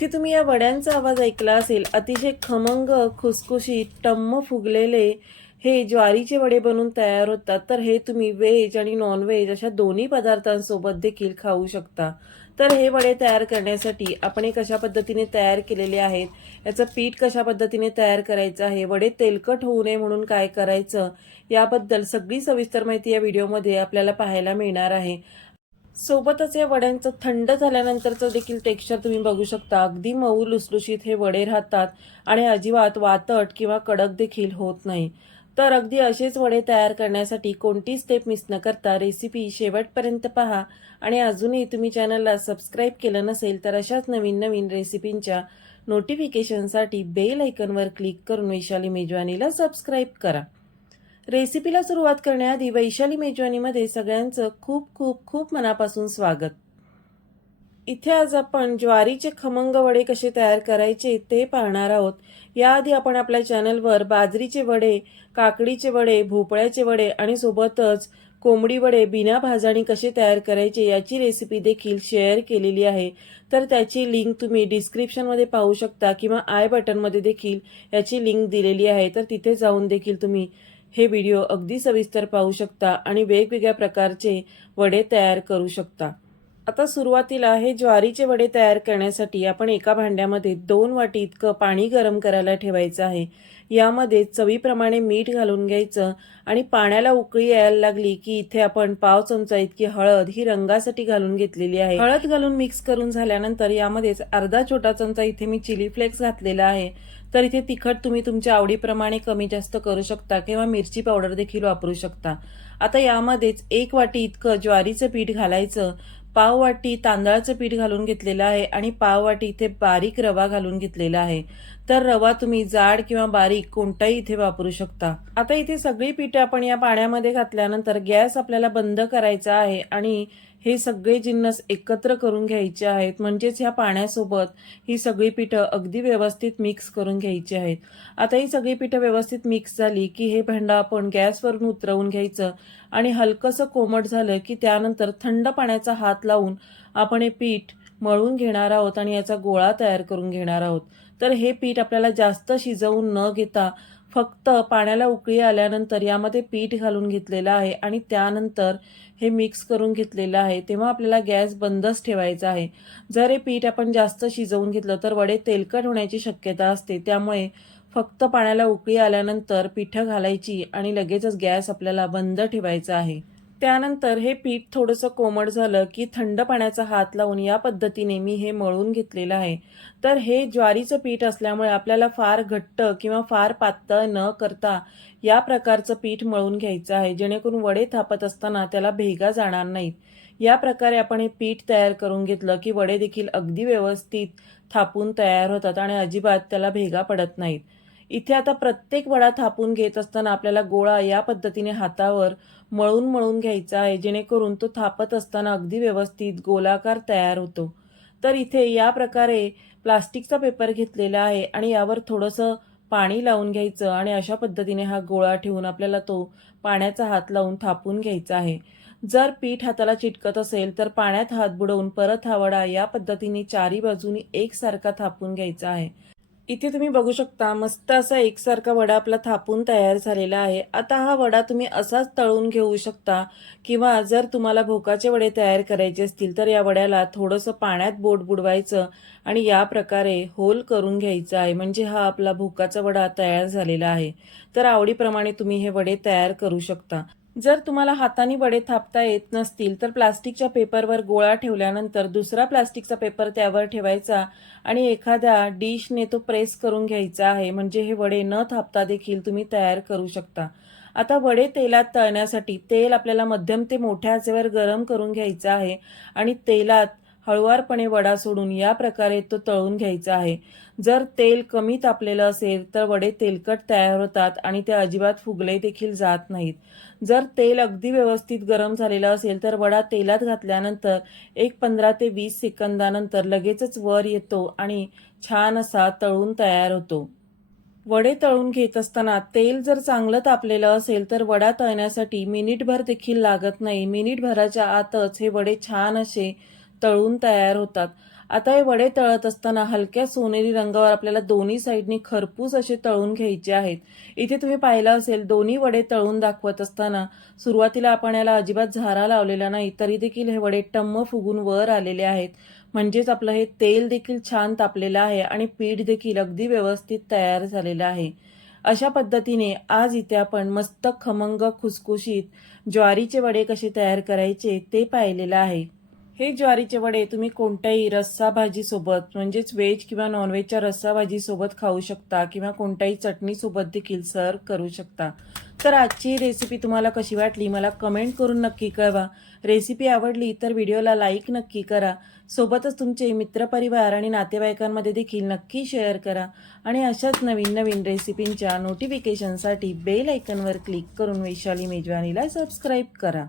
इथे तुम्ही या वड्यांचा आवाज ऐकला असेल अतिशय खमंग खुसखुशीत टम्म फुगलेले हे ज्वारीचे वडे बनून तयार होतात. तर हे तुम्ही व्हेज आणि नॉनव्हेज अशा दोन्ही पदार्थांसोबत देखील खाऊ शकता. तर हे वडे तयार करण्यासाठी आपण हे कशा पद्धतीने तयार केलेले आहेत याचं पीठ कशा पद्धतीने तयार करायचं आहे वडे तेलकट होऊ नये म्हणून काय करायचं याबद्दल सगळी सविस्तर माहिती या व्हिडिओमध्ये आपल्याला पाहायला मिळणार आहे. सोबतच या वड्यांचं थंड झाल्यानंतरचं देखील टेक्स्चर तुम्ही बघू शकता. अगदी मऊ लुसलुशीत हे वडे राहतात आणि अजिबात वातट किंवा कडक देखील होत नाही. तर अगदी असेच वडे तयार करण्यासाठी कोणती स्टेप मिस न करता रेसिपी शेवटपर्यंत पहा. आणि अजूनही तुम्ही चॅनलला सबस्क्राईब केलं नसेल तर अशाच नवीन नवीन रेसिपींच्या नोटिफिकेशनसाठी बेल आयकनवर क्लिक करून वैशाली मेजवानीला सबस्क्राईब करा. रेसिपीला सुरुवात करण्याआधी वैशाली मेजवानीमध्ये सगळ्यांचं खूप खूप खूप मनापासून स्वागत. इथे आज आपण ज्वारीचे खमंग वडे कसे तयार करायचे ते पाहणार आहोत. याआधी आपण आपल्या चॅनलवर बाजरीचे वडे काकडीचे वडे भोपळ्याचे वडे आणि सोबतच कोंबडी वडे बिना भाजणी कसे तयार करायचे याची रेसिपी देखील शेअर केलेली आहे. तर त्याची लिंक तुम्ही डिस्क्रिप्शनमध्ये पाहू शकता किंवा आय बटनमध्ये देखील याची लिंक दिलेली आहे. तर तिथे जाऊन देखील तुम्ही हे व्हिडिओ अगदी सविस्तर पाहू शकता आणि वेगवेगळ्या प्रकारचे वडे तयार करू शकता. आता सुरुवातीला हे ज्वारीचे वडे तयार करण्यासाठी आपण एका भांड्यामध्ये दोन वाटी इतकं पाणी गरम करायला ठेवायचं आहे. यामध्ये चवीप्रमाणे मीठ घालून घ्यायचं आणि पाण्याला उकळी यायला लागली की इथे आपण पाव चमचा इतकी हळद ही रंगासाठी घालून घेतलेली आहे. हळद घालून मिक्स करून झाल्यानंतर यामध्येच अर्धा छोटा चमचा इथे मी चिली फ्लेक्स घातलेला आहे. तर इथे तिखट तुम्ही तुमच्या आवडीप्रमाणे कमी जास्त करू शकता किंवा मिरची पावडर देखील वापरू शकता. आता यामध्येच एक वाटी इतकं ज्वारीचं पीठ घालायचं. पाव वाटी तांदळाचं पीठ घालून घेतलेलं आहे आणि पाव वाटी इथे बारीक रवा घालून घेतलेला आहे. तर रवा तुम्ही जाड किंवा बारीक कोणताही इथे वापरू शकता. आता इथे सगळी पीठ आपण या पाण्यामध्ये घातल्यानंतर गॅस आपल्याला बंद करायचा आहे आणि हे सगळे जिन्नस एकत्र करून घ्यायचे आहेत. म्हणजेच ह्या पाण्यासोबत ही सगळी पिठं अगदी व्यवस्थित मिक्स करून घ्यायची आहेत. आता ही सगळी पिठं व्यवस्थित मिक्स झाली की हे भांडं आपण गॅसवरून उतरवून घ्यायचं आणि हलकंसं कोमट झालं की त्यानंतर थंड पाण्याचा हात लावून आपण हे पीठ मळून घेणार आहोत आणि याचा गोळा तयार करून घेणार आहोत. तर हे पीठ आपल्याला जास्त शिजवून न घेता फक्त पाण्याला उकळी आल्यानंतर यामध्ये पीठ घालून घेतलेलं आहे आणि त्यानंतर हे मिक्स करून घेतलेलं आहे. तेव्हा आपल्याला गॅस बंदच ठेवायचा आहे. जर हे पीठ आपण जास्त शिजवून घेतलं तर वडे तेलकट होण्याची शक्यता असते. त्यामुळे फक्त पाण्याला उकळी आल्यानंतर पिठं घालायची आणि लगेचच गॅस आपल्याला बंद ठेवायचा आहे. त्यानंतर हे पीठ थोडंसं कोमट झालं की थंड पाण्याचा हात लावून या पद्धतीने मी हे मळून घेतलेलं आहे. तर हे ज्वारीचं पीठ असल्यामुळे आपल्याला फार घट्ट किंवा फार पातळ न करता या प्रकारचं पीठ मळून घ्यायचं आहे जेणेकरून वडे थापत असताना त्याला भेगा जाणार नाहीत. या प्रकारे आपण हे पीठ तयार करून घेतलं की वडे देखील अगदी व्यवस्थित थापून तयार होतात आणि अजिबात त्याला भेगा पडत नाहीत. इथे आता प्रत्येक वडा थापून घेत असताना आपल्याला गोळा या पद्धतीने हातावर मळून मळून घ्यायचा आहे. जेणेकरून तो थापत असताना अगदी व्यवस्थित गोलाकार तयार होतो. तर इथे या प्रकारे प्लास्टिकचा पेपर घेतलेला आहे आणि यावर थोडंसं पाणी लावून घ्यायचं आणि अशा पद्धतीने हा गोळा ठेवून आपल्याला तो पाण्याचा हात लावून थापून घ्यायचा आहे. जर पीठ हाताला चिटकत असेल तर पाण्यात हात बुडवून परत हा वडा या पद्धतीने चारी बाजूनी एकसारखा थापून घ्यायचा आहे. इथे तुम्ही बघू शकता मस्त असा एकसारखा वडा आपला थापून तयार झालेला आहे. आता हा वडा तुम्ही असाच तळून घेऊ शकता किंवा जर तुम्हाला भोकाचे वडे तयार करायचे असतील तर या वड्याला थोडंसं पाण्यात बोट बुडवायचं आणि या प्रकारे होल करून घ्यायचं आहे. म्हणजे हा आपला भोकाचा वडा तयार झालेला आहे. तर आवडीप्रमाणे तुम्ही हे वडे तयार करू शकता. जर तुम्हाला हाताने वडे थापता येत नसतील तर प्लास्टिकच्या पेपरवर गोळा ठेवल्यानंतर दुसरा प्लास्टिकचा पेपर त्यावर ठेवायचा आणि एखाद्या डिशने तो प्रेस करून घ्यायचा आहे. म्हणजे हे वडे न थापता देखील तुम्ही तयार करू शकता. आता वडे तेलात तळण्यासाठी तेल आपल्याला मध्यम ते मोठ्या आचेवर गरम करून घ्यायचं आहे आणि तेलात हळुवारपणे वडा सोडून या प्रकारे तो तळून घ्यायचा आहे. जर तेल कमी तापलेलं असेल तर वडे तेलकट तयार होतात आणि ते अजिबात फुगले देखील जात नाहीत. जर तेल अगदी व्यवस्थित गरम झालेलं असेल तर वडा तेलात घातल्यानंतर एक पंधरा ते वीस सेकंदानंतर लगेचच वर येतो आणि छान असा तळून तयार होतो. वडे तळून घेत असताना तेल जर चांगलं तापलेलं असेल तर वडा तळण्यासाठी मिनिटभर देखील लागत नाही. मिनिटभराच्या आतच हे वडे छान असे तळून तयार होतात. आता हे वडे तळत असताना हलक्या सोनेरी रंगावर आपल्याला दोन्ही साईडनी खरपूस असे तळून घ्यायचे आहेत. इथे तुम्ही पाहिलं असेल दोन्ही वडे तळून दाखवत असताना सुरुवातीला आपण याला अजिबात झारा लावलेला नाही तरी देखील हे वडे टम्म फुगून वर आलेले आहेत. म्हणजेच आपलं हे तेल देखील छान तापलेलं आहे आणि पीठ देखील अगदी व्यवस्थित तयार झालेलं आहे. अशा पद्धतीने आज इथे आपण मस्त खमंग खुसखुशीत ज्वारीचे वडे कसे तयार करायचे ते पाहिलेलं आहे. हे ज्वारीचे वडे तुम्ही कोणत्याही रस्सा भाजीसोबत म्हणजेच व्हेज किंवा नॉनव्हेजच्या रस्सा भाजीसोबत खाऊ शकता किंवा कोणत्याही चटणीसोबत देखील सर्व करू शकता. तर आजची रेसिपी तुम्हाला कशी वाटली मला कमेंट करून नक्की कळवा. रेसिपी आवडली तर व्हिडिओला लाईक नक्की करा. सोबतच तुमचे मित्रपरिवार आणि नातेवाईकांमध्ये देखील नक्की शेअर करा. आणि अशाच नवीन नवीन रेसिपींच्या नोटिफिकेशनसाठी बेल ऐकनवर क्लिक करून वैशाली मेजवानीला सबस्क्राईब करा.